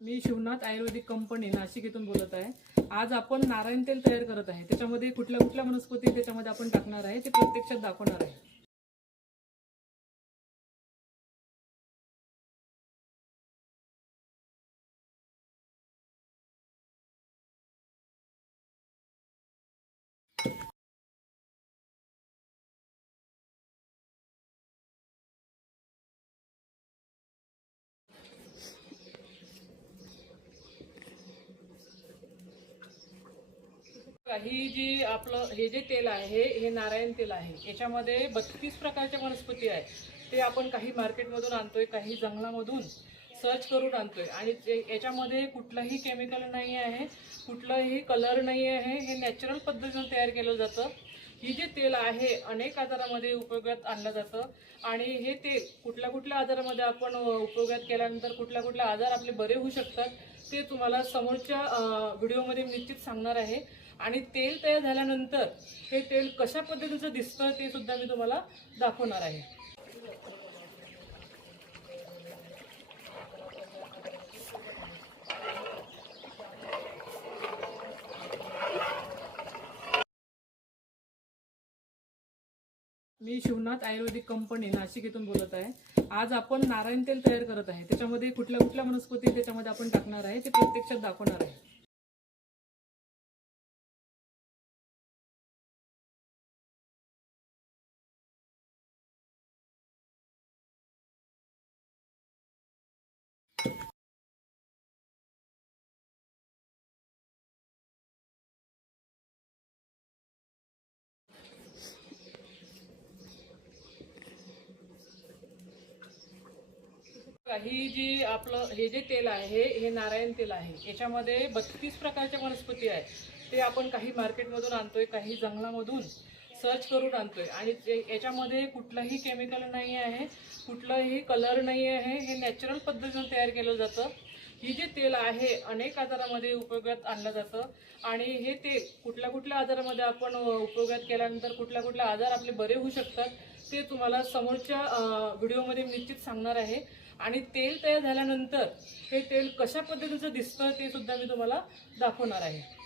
मी शिवनाथ आयुर्वेदिक company Nashik येथून बोलत आहे। आज आपण नारायण तेल तयार करत आहे। त्याच्यामध्ये कुठल्या कुठल्या वनस्पती त्याच्यामध्ये आपण टाकणार आहे ते प्रत्यक्षात दाखवणार आहे। ही जी आपलं हे जे तेल आहे हे नारायण तेल आहे। याच्यामध्ये 32 प्रकारच्या वनस्पती आहेत। ते आपण काही मार्केटमधून आणतोय, काही जंगलामधून सर्च करून आणतोय आणि याच्यामध्ये कुठलंही केमिकल नाही आहे, कुठलाही कलर नाही आहे। हे नॅचरल पद्धतीने तयार केलं जातं। ही जे तेल आहे अनेक आजारामध्ये उपयोगात आणलं जातं आणि हे तेल कुठल्या कुठल्या आजारामध्ये आपण उपयोगात केल्यानंतर कुठल्या कुठल्या आजार आपले बरे होऊ शकतात ते तुम्हाला समोरच्या व्हिडिओमध्ये निश्चित सांगणार आहे। आणि तेल तयार झाल्यानंतर हे तेल कशा पद्धतीचं दिसतं ते सुद्धा मी तुम्हाला दाखवणार आहे। मी शिवनाथ आयुर्वेदिक कंपनी नाशिक येथून बोलत आहे। आज आपण नारायण तेल तयार करत आहे। त्याच्यामध्ये कुठल्या कुठल्या वनस्पती त्याच्यामध्ये आपण टाकणार आहे ते प्रत्यक्षात दाखवणार आहे। ही जी आपलं हे जे तेल आहे हे नारायण तेल आहे। याच्यामध्ये 32 प्रकारच्या वनस्पती आहेत। ते आपण काही मार्केटमधून आणतोय, काही जंगलामधून सर्च करून आणतोय आणि याच्यामध्ये कुठलंही केमिकल नाही आहे, कुठलाही कलर नाही आहे। हे नॅचरल पद्धतीने तयार केलं जातं। ही जे तेल आहे अनेक आजारामध्ये उपयोगात आणलं जातं आणि हे तेल कुठल्या कुठल्या आजारामध्ये आपण उपयोगात केल्यानंतर कुठल्या कुठल्या आजार आपले बरे होऊ शकतात ते तुम्हाला समोरच्या व्हिडिओमध्ये निश्चित सांगणार आहे। आणि तेल तयार झाल्यानंतर हे तेल कशा पद्धतीचं दिसतं ते सुद्धा मी तुम्हाला दाखवणार आहे।